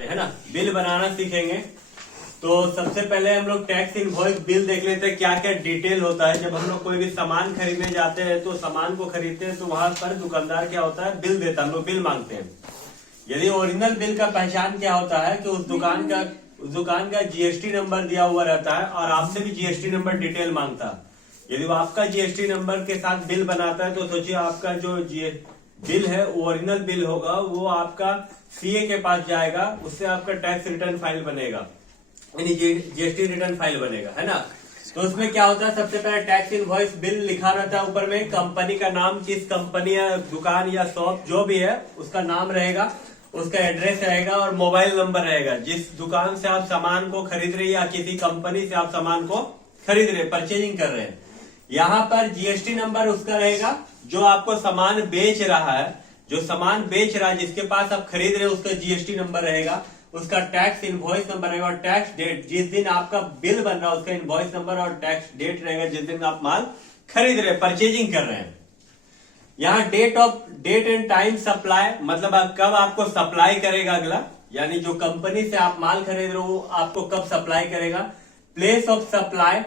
है ना, बिल बनाना सीखेंगे। तो सबसे पहले हम लोग टैक्स इनवॉइस बिल देख लेते हैं क्या क्या डिटेल होता है। जब हम लोग कोई भी सामान खरीदने जाते हैं तो सामान को खरीदते हैं तो वहां पर दुकानदार क्या होता है, बिल देता है, हम लोग बिल मांगते हैं। यदि ओरिजिनल बिल का पहचान क्या होता है कि उस दुकान का जीएसटी नंबर दिया हुआ रहता है और आपसे भी जीएसटी नंबर डिटेल मांगता है। यदि वो आपका जीएसटी नंबर के साथ बिल बनाता है तो सोचिए आपका जो बिल है ओरिजिनल बिल होगा, वो आपका सीए के पास जाएगा, उससे आपका टैक्स रिटर्न फाइल बनेगा, यानी जीएसटी रिटर्न फाइल बनेगा, है ना। तो उसमें क्या होता है, सबसे पहले टैक्स इनवॉइस बिल लिखा रहता है, ऊपर में कंपनी का नाम, किस कंपनी या दुकान या शॉप जो भी है उसका नाम रहेगा, उसका एड्रेस रहेगा और मोबाइल नंबर रहेगा। जिस दुकान से आप सामान को खरीद रहे हैं या किसी कंपनी से आप सामान को खरीद रहे, परचेजिंग कर रहे हैं, यहाँ पर जीएसटी नंबर उसका रहेगा जो आपको सामान बेच रहा है, जो सामान बेच रहा है, जिसके पास आप खरीद रहे हैं उसका जीएसटी नंबर रहेगा, उसका टैक्स इनवॉइस नंबर रहेगा और टैक्स डेट, जिस दिन आपका बिल बन रहा है उसका इनवॉइस नंबर और टैक्स डेट रहेगा जिस दिन आप माल खरीद रहे हैं, परचेजिंग कर रहे हैं। यहाँ डेट एंड टाइम सप्लाई, मतलब कब आपको सप्लाई करेगा अगला, यानी जो कंपनी से आप माल खरीद रहे हो आपको कब सप्लाई करेगा। प्लेस ऑफ सप्लाई,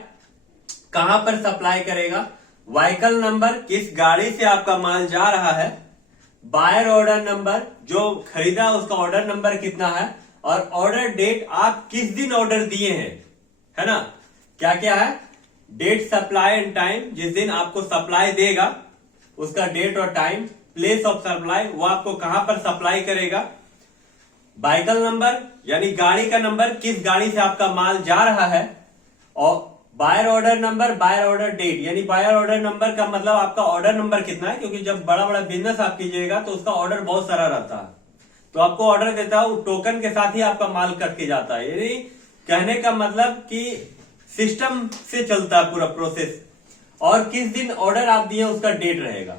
कहां पर सप्लाई करेगा। व्हीकल नंबर, किस गाड़ी से आपका माल जा रहा है। बायर ऑर्डर नंबर, जो खरीदा उसका ऑर्डर नंबर कितना है, और ऑर्डर डेट, आप किस दिन ऑर्डर दिए हैं, है ना। क्या क्या है, डेट, सप्लाई एंड टाइम, जिस दिन आपको सप्लाई देगा उसका डेट और टाइम। प्लेस ऑफ सप्लाई, वो आपको कहां पर सप्लाई करेगा। व्हीकल नंबर, यानी गाड़ी का नंबर, किस गाड़ी से आपका माल जा रहा है। और buyer order number, buyer order date, यानी बायर ऑर्डर नंबर का मतलब आपका ऑर्डर नंबर कितना है, क्योंकि जब बड़ा बड़ा बिजनेस आप कीजिएगा तो उसका ऑर्डर बहुत सारा रहता है, तो आपको ऑर्डर देता है, टोकन के साथ ही आपका माल कट के जाता है। यानी कहने का मतलब कि सिस्टम से चलता है पूरा प्रोसेस। और किस दिन ऑर्डर आप दिए उसका डेट रहेगा।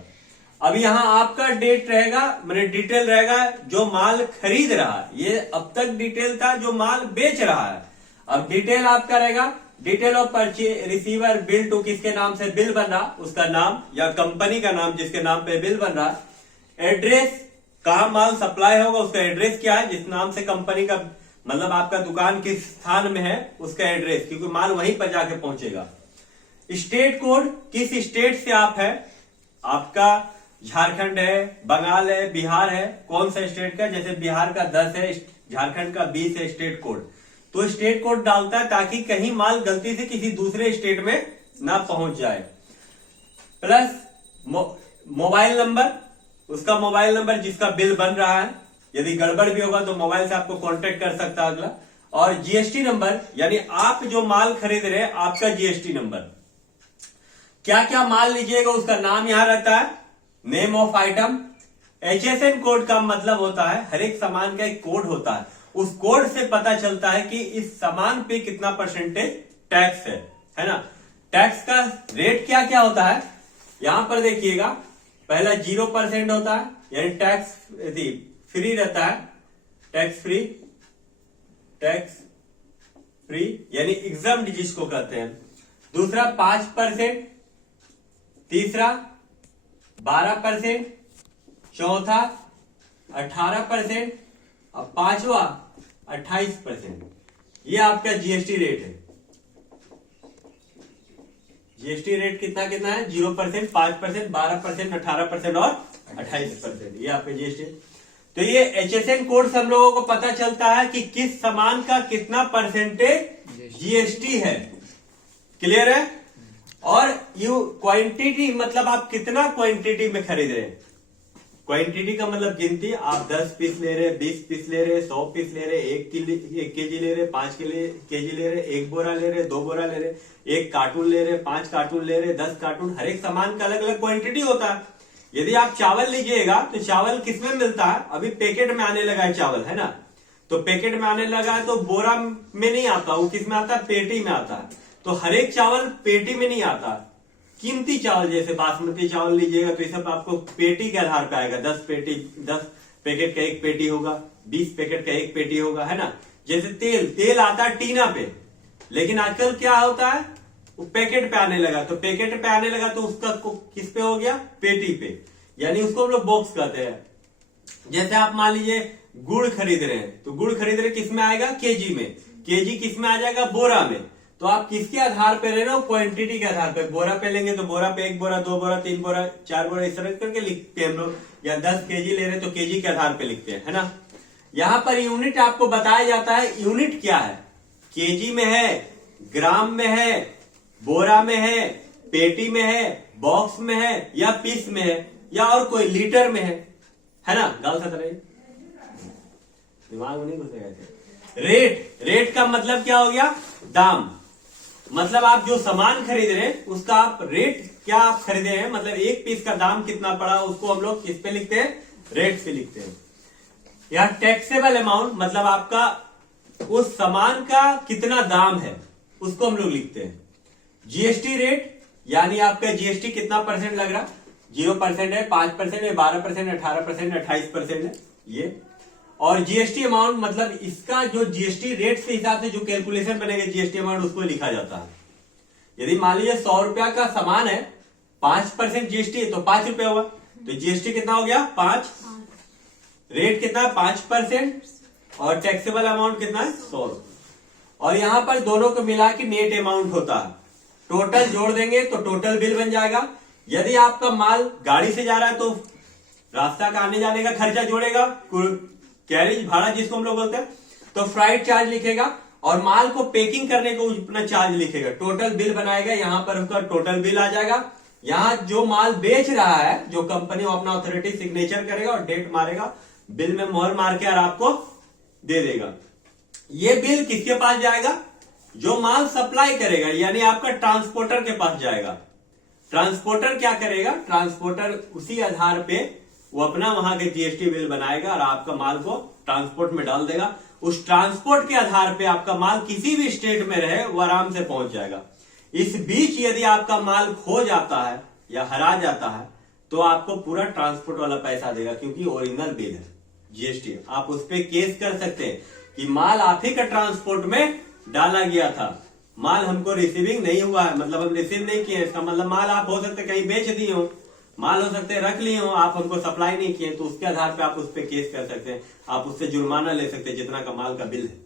अब यहाँ आपका डेट रहेगा, मैंने डिटेल रहेगा जो माल खरीद रहा है, ये अब तक डिटेल था जो माल बेच रहा है, अब डिटेल आपका रहेगा। Detail of purchase receiver bill to, किसके नाम से बिल बन रहा उसका नाम या कंपनी का नाम जिसके नाम पे बिल बन रहा। एड्रेस, कहा माल सप्लाई होगा उसका एड्रेस क्या है, जिस नाम से कंपनी का, मतलब आपका दुकान किस स्थान में है उसका एड्रेस, क्योंकि माल वहीं पर जाके पहुंचेगा। स्टेट कोड, किस स्टेट से आप है, आपका झारखंड है, बंगाल है, बिहार है, कौन सा स्टेट का, जैसे बिहार का 10 है, झारखंड का 20 है स्टेट कोड, तो स्टेट कोड डालता है ताकि कहीं माल गलती से किसी दूसरे स्टेट में ना पहुंच जाए। प्लस मोबाइल नंबर, उसका मोबाइल नंबर जिसका बिल बन रहा है, यदि गड़बड़ भी होगा तो मोबाइल से आपको कांटेक्ट कर सकता है अगला। और जीएसटी नंबर, यानी आप जो माल खरीद रहे हैं आपका जीएसटी नंबर। क्या क्या माल लीजिएगा उसका नाम यहां रहता है, name of item. HSN code का मतलब होता है हर एक सामान का एक कोड होता है, उस कोड से पता चलता है कि इस सामान पे कितना परसेंटेज टैक्स है ना। टैक्स का रेट क्या क्या होता है यहां पर देखिएगा, पहला 0% होता है, यानी टैक्स फ्री रहता है, टैक्स फ्री यानी एग्जम्प्ट जिसको कहते हैं। दूसरा 5%, तीसरा 12%, चौथा 18% और पांचवा 28%। ये आपका जीएसटी रेट है। जीएसटी रेट कितना कितना है, 0%, 5%, 12%, 18% और 28%, ये आपका जीएसटी। तो ये एचएसएन कोड से हम लोगों को पता चलता है कि किस सामान का कितना परसेंटेज जीएसटी है। क्लियर है। और यू क्वांटिटी, मतलब आप कितना क्वांटिटी में खरीद रहे हैं। क्वांटिटी का मतलब गिनती, आप 10 पीस ले रहे, 20 पीस ले रहे, 100 पीस ले रहे, 1 केजी ले रहे, 5 केजी ले रहे, 1 बोरा ले रहे, 2 बोरा ले रहे, 1 कार्टून ले रहे, 5 कार्टून ले रहे, 10 कार्टून, हर एक सामान का अलग अलग क्वांटिटी होता है। यदि आप चावल लीजिएगा तो चावल किसमें मिलता है, अभी पैकेट में आने लगा है चावल, है ना। तो पैकेट में आने लगा है तो बोरा में नहीं आता, वो किस में आता है, पेटी में आता है। तो हर एक चावल पेटी में नहीं आता, कीमती चावल जैसे बासमती चावल लीजिएगा तो ये सब आपको पेटी के आधार पे आएगा। 10 पैकेट का 1 पेटी होगा, 20 पैकेट का 1 पेटी होगा, है ना। जैसे तेल आता है टीना पे, लेकिन आजकल क्या होता है वो पैकेट पे आने लगा, तो पैकेट पे आने लगा तो उसका किस पे हो गया, पेटी पे, यानी उसको हम लोग बॉक्स कहते हैं। जैसे आप मान लीजिए गुड़ खरीद रहे हैं, तो गुड़ खरीद रहे किस में आएगा, केजी में। केजी किस में आ जाएगा, बोरा में। तो आप किसके आधार पे ले रहे हो, क्वांटिटी के आधार पे। बोरा पे लेंगे तो बोरा पे 1 बोरा, 2 बोरा, 3 बोरा, 4 बोरा इस तरह करके लिखते हैं हम लोग, या 10 केजी ले रहे हैं तो केजी के आधार पे लिखते हैं, है ना। यहां पर यूनिट आपको बताया जाता है, यूनिट क्या है, केजी में है, ग्राम में है, बोरा में है, पेटी में है, बॉक्स में है, या पीस में है, या और कोई लीटर में है ना। गल सकता है, दिमाग में नहीं घुसेगा। रेट का मतलब क्या हो गया, दाम। मतलब आप जो सामान खरीद रहे हैं उसका आप रेट क्या आप खरीदे हैं, मतलब एक पीस का दाम कितना पड़ा, उसको हम लोग किस पे लिखते हैं, रेट पे लिखते हैं। या टैक्सेबल अमाउंट, मतलब आपका उस सामान का कितना दाम है उसको हम लोग लिखते हैं। जीएसटी रेट, यानी आपका जीएसटी कितना परसेंट लग रहा, 0% है, 5% है, 12% है, 18% है, 28% है ये। और जीएसटी अमाउंट, मतलब इसका जो जीएसटी रेट के हिसाब से जो कैलकुलेशन बनेगा जीएसटी अमाउंट, उसको लिखा जाता है। यदि मान लीजिए 100 रुपया का सामान है, 5% जीएसटी है तो 5 रुपया हुआ, तो जीएसटी कितना हो गया, 5। रेट कितना, 5%, और टैक्सेबल अमाउंट कितना है, 100 रुपया। और यहां पर दोनों को मिला के नेट अमाउंट होता है। टोटल जोड़ देंगे तो टोटल बिल बन जाएगा। यदि आपका माल गाड़ी से जा रहा है तो रास्ता का आने जाने का खर्चा जोड़ेगा, कैरेज भाड़ा जिसको हम लोग बोलते हैं, तो फ्राइट चार्ज लिखेगा, और माल को पैकिंग करने को अपना चार्ज लिखेगा, टोटल बिल बनाएगा। यहां पर उसका टोटल बिल आ जाएगा। यहां जो माल बेच रहा है, जो कंपनी अपना अथॉरिटी सिग्नेचर करेगा और डेट मारेगा, बिल में मोहर मार के और आपको दे देगा। ये बिल किसके पास जाएगा, जो माल सप्लाई करेगा, यानी आपका ट्रांसपोर्टर के पास जाएगा। ट्रांसपोर्टर क्या करेगा, ट्रांसपोर्टर उसी आधार पे वो अपना वहां के जीएसटी बिल बनाएगा और आपका माल को ट्रांसपोर्ट में डाल देगा। उस ट्रांसपोर्ट के आधार पे आपका माल किसी भी स्टेट में रहे वो आराम से पहुंच जाएगा। इस बीच यदि आपका माल खो जाता है या हरा जाता है तो आपको पूरा ट्रांसपोर्ट वाला पैसा देगा, क्योंकि ओरिजिनल बिल है जीएसटी। आप उस पर केस कर सकते हैं कि माल आप ही का ट्रांसपोर्ट में डाला गया था, माल हमको रिसीविंग नहीं हुआ है, मतलब हम रिसीव नहीं किए। इसका मतलब माल आप हो सकते कहीं बेच दिए हो, माल हो सकते रख लिए हो, आप हमको सप्लाई नहीं किए, तो उसके आधार पे आप उस पर केस कर सकते हैं। आप उससे जुर्माना ले सकते हैं जितना का माल का बिल है।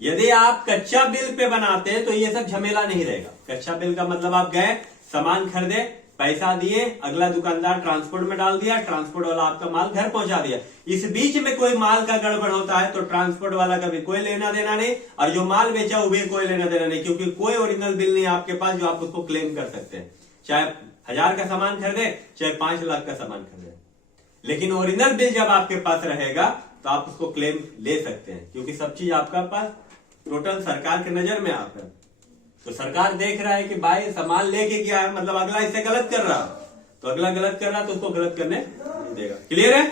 यदि आप कच्चा बिल पे बनाते हैं तो ये सब झमेला नहीं रहेगा। कच्चा बिल का मतलब आप गए, सामान खरीदे, पैसा दिए, अगला दुकानदार ट्रांसपोर्ट में डाल दिया, ट्रांसपोर्ट वाला आपका माल घर पहुंचा दिया। इस बीच में कोई माल का गड़बड़ होता है तो ट्रांसपोर्ट वाला का भी कोई लेना देना नहीं, और जो माल बेचा वो भी कोई लेना देना नहीं, क्योंकि कोई ओरिजिनल बिल नहीं आपके पास जो आप उसको क्लेम कर सकते हैं। चाहे 1000 का सामान खरीदे, चाहे 5 लाख का सामान खरीदे, लेकिन ओरिजिनल बिल जब आपके पास रहेगा तो आप उसको क्लेम ले सकते हैं, क्योंकि सब चीज आपका पास टोटल सरकार के नजर में आता है। तो सरकार देख रहा है कि भाई सामान लेके गया है, मतलब अगला इससे गलत कर रहा, तो अगला गलत कर रहा तो उसको गलत करने नहीं देगा। क्लियर है,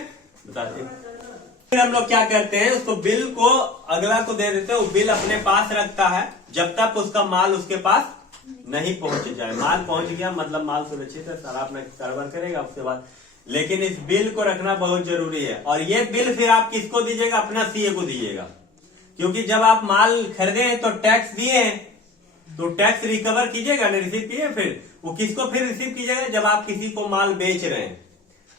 बताते हैं। फिर हम लोग क्या करते हैं, उसको बिल को अगला को दे देते हैं, वो बिल अपने पास रखता है जब तक उसका माल उसके पास नहीं पहुंच जाए। माल पहुंच गया मतलब माल सुरक्षित है, सारा अपना कारोबार करेगा उसके बाद। लेकिन इस बिल को रखना बहुत जरूरी है, और ये बिल फिर आप किसको दीजिएगा, अपना सीए को दीजिएगा, क्योंकि जब आप माल खरीदे हैं तो टैक्स दिए हैं, तो टैक्स रिकवर कीजिएगा, नहीं रिसीव किए, फिर वो किसको फिर रिसीव कीजिएगा, जब आप किसी को माल बेच रहे हैं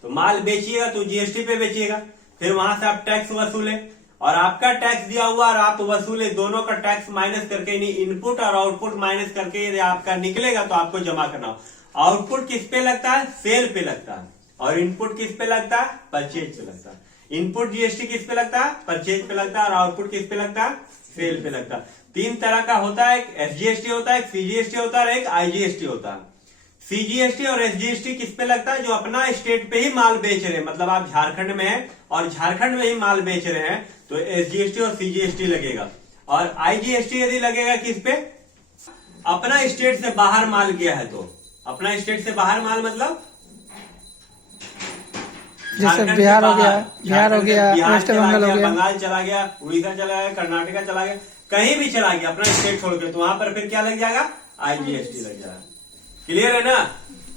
तो माल बेचिएगा तो जीएसटी पे बेचिएगा, फिर वहां से आप टैक्स वसूले, और आपका टैक्स दिया हुआ और आप वसूले, दोनों का टैक्स माइनस करके, इनपुट और आउटपुट माइनस करके यदि आपका निकलेगा तो आपको जमा करना हो। आउटपुट किस पे लगता है, सेल पे लगता है, और इनपुट किस पे लगता है, परचेज पे लगता है। इनपुट जीएसटी किस पे लगता है, परचेज पे लगता है, और आउटपुट किस पे लगता है, सेल पे लगता है। 3 तरह का होता है, एक एसजीएसटी होता है, एक सीजीएसटी होता है, और एक आईजीएसटी होता है। सीजीएसटी और एसजीएसटी किस पे लगता है, जो अपना स्टेट पे ही माल बेच रहे हैं, मतलब आप झारखंड में हैं और झारखंड में ही माल बेच रहे हैं तो एसजीएसटी और सीजीएसटी लगेगा। और आईजीएसटी यदि लगेगा किस पे, अपना स्टेट से बाहर माल गया है तो, अपना स्टेट से बाहर माल मतलब जैसे बिहार हो गया, वेस्ट बंगाल हो गया, बंगाल चला गया, उड़ीसा चला गया, कर्नाटका चला गया, कहीं भी चला गया अपना स्टेट छोड़ के, तो वहां पर फिर क्या लग जाएगा, आईजीएसटी लग जाएगा। क्लियर है ना।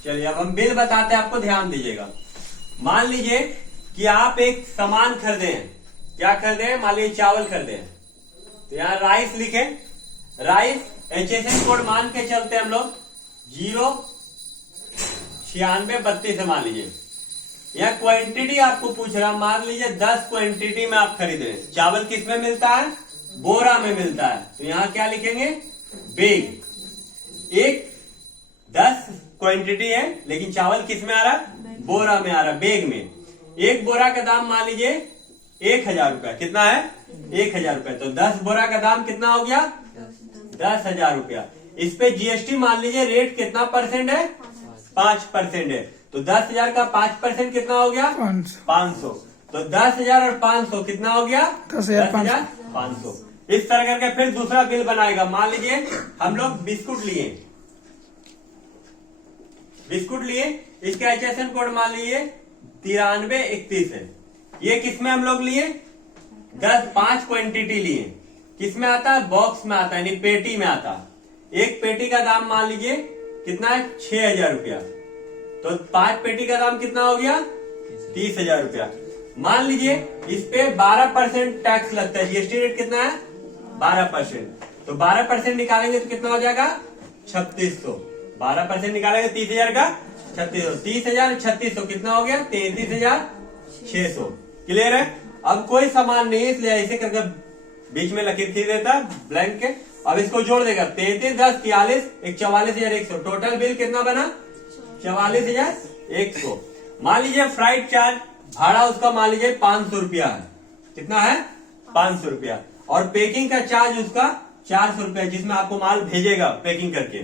चलिए अब हम बिल बताते हैं, आपको ध्यान दीजिएगा। मान लीजिए कि आप एक सामान खरीदे हैं, क्या खरीदे हैं, मान लीजिए चावल खरीदे हैं, तो यहाँ राइस लिखे, राइस HSN कोड मान के चलते हम लोग 09632 मान लीजिए। यहाँ क्वांटिटी आपको पूछ रहा, मान लीजिए 10 क्वांटिटी में आप खरीदे। चावल किस में मिलता है? बोरा में मिलता है। तो यहाँ क्या लिखेंगे? बेग। एक 10 क्वांटिटी है लेकिन चावल किस में आ रहा? बोरा में आ रहा, बेग में। एक बोरा का दाम मान लीजिए 1000 रुपया। कितना है? 1000 रुपया। तो 10 बोरा का दाम कितना हो गया? 10,000 रुपया। इस पे जीएसटी मान लीजिए रेट कितना परसेंट है? 5% है। तो 10,000 का 5% कितना हो गया? 500। तो 10,000 और 500 कितना हो गया? 10,500। इस तरह करके फिर दूसरा बिल बनाएगा। मान लीजिए हम लोग बिस्कुट लिए, इसका HSN कोड मान लीजिए 9331 है। ये किसमें हम लोग लिए? 5 क्वांटिटी लिए। किसमें आता है? बॉक्स में आता है, यानी पेटी में आता है। एक पेटी का दाम मान लीजिए कितना है? 6,000 रुपया। तो 5 पेटी का दाम कितना हो गया? 30,000 रुपया। मान लीजिए इस पे 12% टैक्स लगता है। जीएसटी रेट कितना है? 12%। तो 12% निकालेंगे तो कितना हो जाएगा? 3600। 12% निकालेंगे 30,000 का 3600। 30,000 3600 कितना हो गया? 33,600। क्लियर है? अब कोई सामान नहीं है इसलिए ऐसे करके बीच में लकीर खींच देता ब्लैंक के। अब इसको जोड़ देगा 33 10 43 44,100। टोटल बिल कितना बना? 44,100। मान लीजिए फ्राइट चार्ज भाड़ा उसका मान लीजिए 500 रुपया है। कितना है? 500 रुपया। और पैकिंग का चार्ज उसका 400 रुपया, जिसमें आपको माल भेजेगा पैकिंग करके।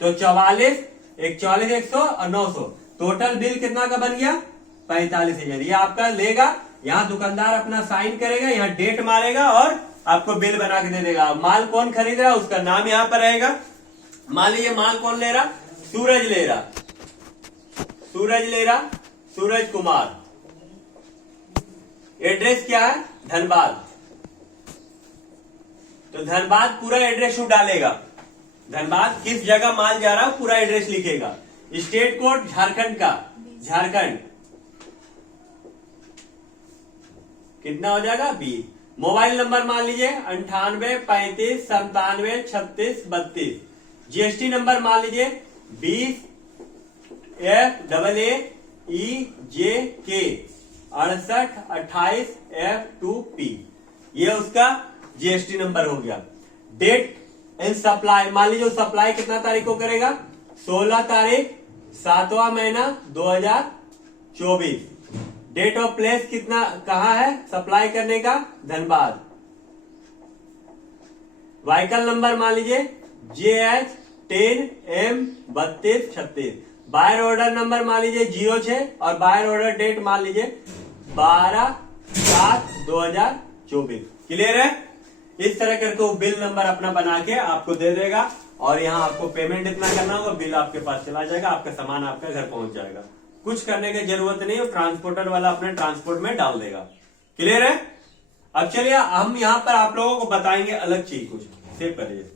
तो 44,100 और 900। टोटल बिल कितना का बन गया? 45,000। ये आपका लेगा, यहाँ दुकानदार अपना साइन करेगा, यहाँ डेट मारेगा और आपको बिल बना के दे देगा। माल कौन खरीद रहा है उसका नाम यहाँ पर रहेगा। मान लीजिए माल कौन ले रहा? सूरज ले रहा, सूरज कुमार। एड्रेस क्या है? धनबाद। तो धनबाद पूरा एड्रेस वो डालेगा। धनबाद किस जगह माल जा रहा है पूरा एड्रेस लिखेगा। स्टेट कोड झारखंड का, झारखंड कितना हो जाएगा? 20। मोबाइल नंबर मान लीजिए 98 35 97 36 32। जीएसटी नंबर मान लीजिए 20 FAAEJK 68 28 F2P। ये उसका जीएसटी नंबर हो गया। डेट एंड सप्लाई मान लीजिए सप्लाई कितना तारीख को करेगा? 16 तारीख 7वां महीना 2024। डेट ऑफ प्लेस कितना कहाँ है सप्लाई करने का? धनबाद। व्हीकल नंबर मान लीजिए JH10M3236। बायर ऑर्डर नंबर मान लीजिए 06 और बायर ऑर्डर डेट मान लीजिए 12/7/2024। क्लियर है? इस तरह करके वो बिल नंबर अपना बना के आपको दे देगा और यहाँ आपको पेमेंट इतना करना होगा, बिल आपके पास चला जाएगा, आपका सामान आपका घर पहुंच जाएगा। कुछ करने की जरूरत नहीं है, ट्रांसपोर्टर वाला अपने ट्रांसपोर्ट में डाल देगा। क्लियर है? अब चलिए हम यहाँ पर आप लोगों को बताएंगे अलग चीज कुछ। सेव करिए।